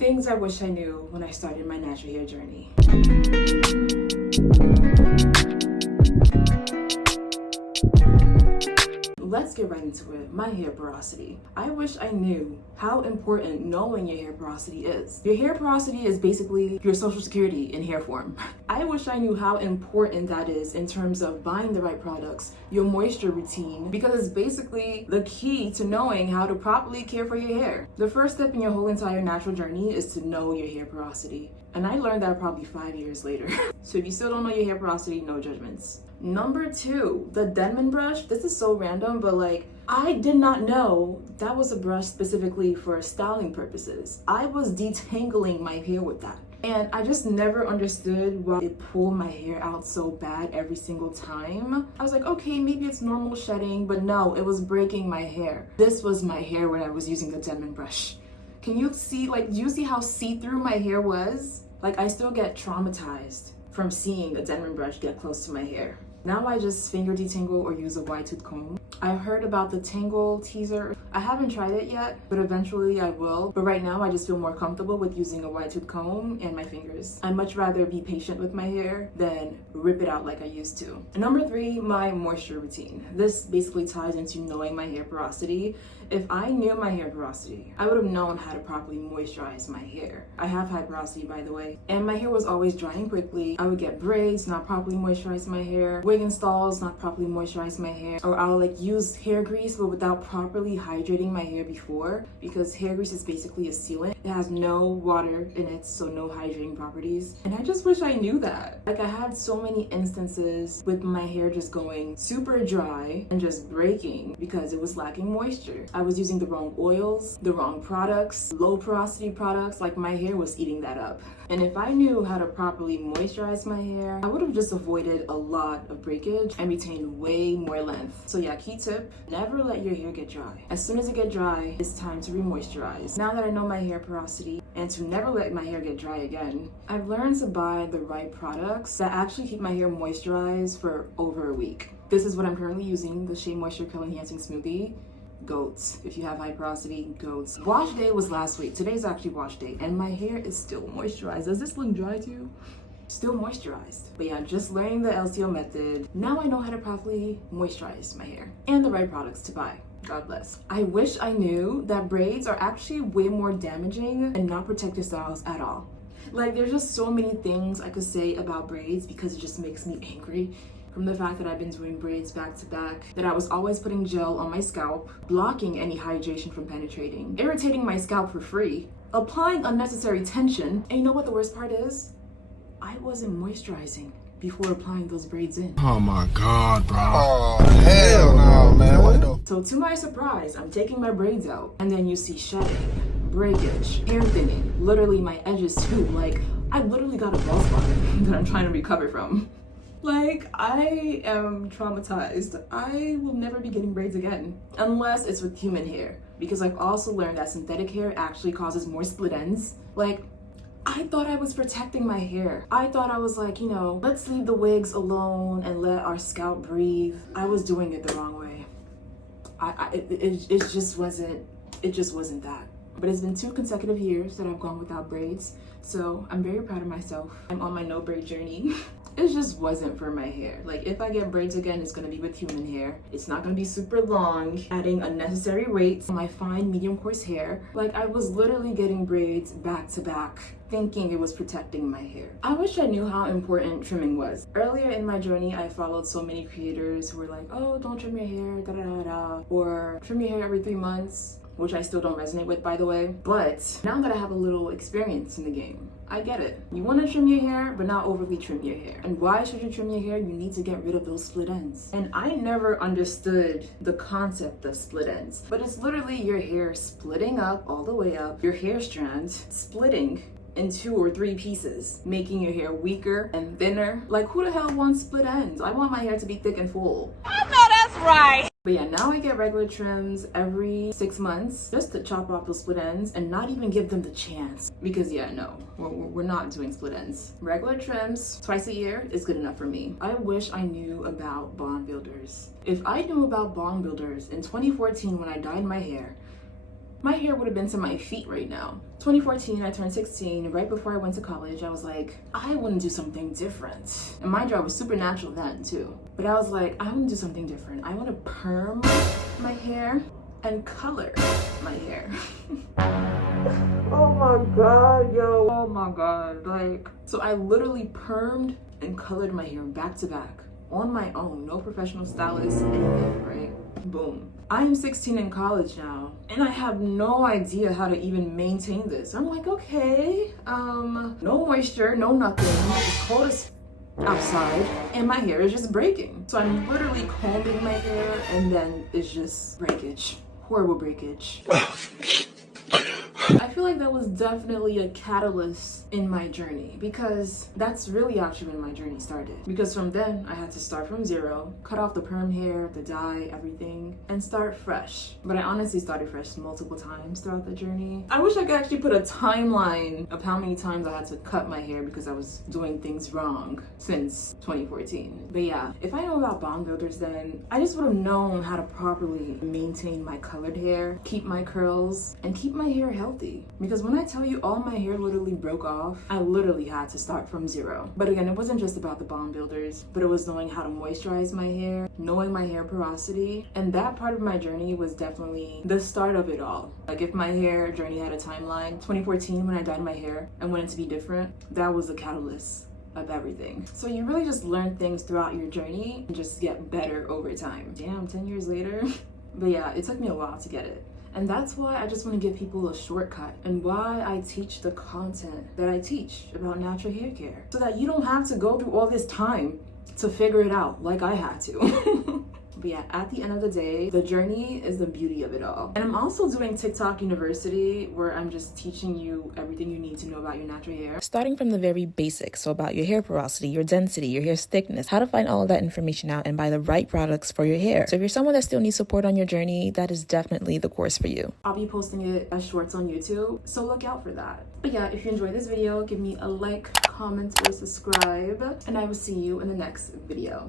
Things I wish I knew when I started my natural hair journey. Let's get right into it. My hair porosity. I wish I knew how important knowing your hair porosity is. Your hair porosity is basically your social security in hair form. I wish I knew how important that is in terms of buying the right products, your moisture routine, because it's basically the key to knowing how to properly care for your hair. The first step in your whole entire natural journey is to know your hair porosity. And I learned that probably 5 years later. So if you still don't know your hair porosity, no judgments. Number 2, the Denman brush. This is so random, but I did not know that was a brush specifically for styling purposes. I was detangling my hair with that. And I just never understood why it pulled my hair out so bad every single time. I was like, okay, maybe it's normal shedding, but no, it was breaking my hair. This was my hair when I was using the Denman brush. Can you see, do you see how see-through my hair was? I still get traumatized from seeing a Denman brush get close to my hair. Now I just finger detangle or use a wide tooth comb. I've heard about the Tangle Teaser. I haven't tried it yet, but eventually I will. But right now I just feel more comfortable with using a wide tooth comb and my fingers. I'd much rather be patient with my hair than rip it out like I used to. Number 3, my moisture routine. This basically ties into knowing my hair porosity. If I knew my hair porosity, I would have known how to properly moisturize my hair. I have high porosity, by the way, and my hair was always drying quickly. I would get braids, not properly moisturize my hair, wig installs, not properly moisturize my hair, or I'll use hair grease but without properly hydrating my hair before, because hair grease is basically a sealant. It has no water in it, so no hydrating properties. And I just wish I knew that. I had so many instances with my hair just going super dry and just breaking because it was lacking moisture. I was using the wrong oils, the wrong products, low porosity products. My hair was eating that up. And if I knew how to properly moisturize my hair, I would have just avoided a lot of breakage and retained way more length. So yeah, key tip, never let your hair get dry. As soon as it gets dry, it's time to re-moisturize. Now that I know my hair porosity and to never let my hair get dry again, I've learned to buy the right products that actually keep my hair moisturized for over a week. This is what I'm currently using, the Shea Moisture Curl Enhancing Smoothie. Goats. If you have high porosity, goats. Wash day was last week. Today's actually wash day and my hair is still moisturized. Does this look dry to you? Still moisturized. But yeah, just learning the LCO method. Now I know how to properly moisturize my hair and the right products to buy. God bless. I wish I knew that braids are actually way more damaging and not protect your styles at all. There's just so many things I could say about braids because it just makes me angry. From the fact that I've been doing braids back to back, that I was always putting gel on my scalp, blocking any hydration from penetrating, irritating my scalp for free, applying unnecessary tension, and you know what the worst part is? I wasn't moisturizing before applying those braids in. Oh my God, bro. Oh, hell no, man. So to my surprise, I'm taking my braids out, and then you see shedding, breakage, hair thinning, literally my edges too. I literally got a bald spot that I'm trying to recover from. I am traumatized. I will never be getting braids again, unless it's with human hair, because I've also learned that synthetic hair actually causes more split ends. I thought I was protecting my hair. I thought I was let's leave the wigs alone and let our scalp breathe. I was doing it the wrong way. It just wasn't that. But it's been 2 consecutive years that I've gone without braids, so I'm very proud of myself. I'm on my no braid journey. It just wasn't for my hair. If I get braids again, it's gonna be with human hair. It's not gonna be super long, adding unnecessary weight to my fine medium coarse hair. I was literally getting braids back to back, thinking it was protecting my hair. I wish I knew how important trimming was. Earlier in my journey, I followed so many creators who were like, oh, don't trim your hair, da da da da, or trim your hair every 3 months, which I still don't resonate with, by the way. But now that I have a little experience in the game, I get it. You want to trim your hair, but not overly trim your hair. And why should you trim your hair? You need to get rid of those split ends. And I never understood the concept of split ends, but it's literally your hair splitting up all the way up, your hair strand splitting in 2 or 3 pieces, making your hair weaker and thinner. Who the hell wants split ends? I want my hair to be thick and full. I know that's right. But yeah, now I get regular trims every 6 months just to chop off those split ends and not even give them the chance. Because yeah, no, we're not doing split ends. Regular trims twice a year is good enough for me. I wish I knew about bond builders. If I knew about bond builders in 2014 when I dyed my hair, my hair would have been to my feet right now. 2014, I turned 16. Right before I went to college, I was like, I want to do something different. And mind you, I was super natural then too. But I was like, I want to do something different. I want to perm my hair and color my hair. Oh my god, yo. Oh my god. Like, so I literally permed and colored my hair back to back on my own. No professional stylist, anything, right? Boom. I am 16 in college now, and I have no idea how to even maintain this. I'm like, okay, no moisture, no nothing. It's cold as outside, and my hair is just breaking. So I'm literally combing my hair, and then it's just breakage. Horrible breakage. I feel like that was definitely a catalyst in my journey, because that's really actually when my journey started. Because from then, I had to start from zero, cut off the perm hair, the dye, everything, and start fresh. But I honestly started fresh multiple times throughout the journey. I wish I could actually put a timeline of how many times I had to cut my hair because I was doing things wrong since 2014. But yeah, if I know about bomb builders then, I just would have known how to properly maintain my colored hair, keep my curls, and keep my hair healthy. Because when I tell you all my hair literally broke off, I literally had to start from zero. But again, it wasn't just about the bomb builders, but it was knowing how to moisturize my hair, knowing my hair porosity, and that part of my journey was definitely the start of it all. Like, if my hair journey had a timeline, 2014 when I dyed my hair and wanted to be different, that was the catalyst of everything. So you really just learn things throughout your journey and just get better over time. Damn, 10 years later. But yeah, it took me a while to get it. And that's why I just want to give people a shortcut, and why I teach the content that I teach about natural hair care, so that you don't have to go through all this time to figure it out like I had to. But yeah, at the end of the day, the journey is the beauty of it all. And I'm also doing TikTok University, where I'm just teaching you everything you need to know about your natural hair. Starting from the very basics, so about your hair porosity, your density, your hair's thickness, how to find all of that information out and buy the right products for your hair. So if you're someone that still needs support on your journey, that is definitely the course for you. I'll be posting it as shorts on YouTube, so look out for that. But yeah, if you enjoyed this video, give me a like, comment, or subscribe, and I will see you in the next video.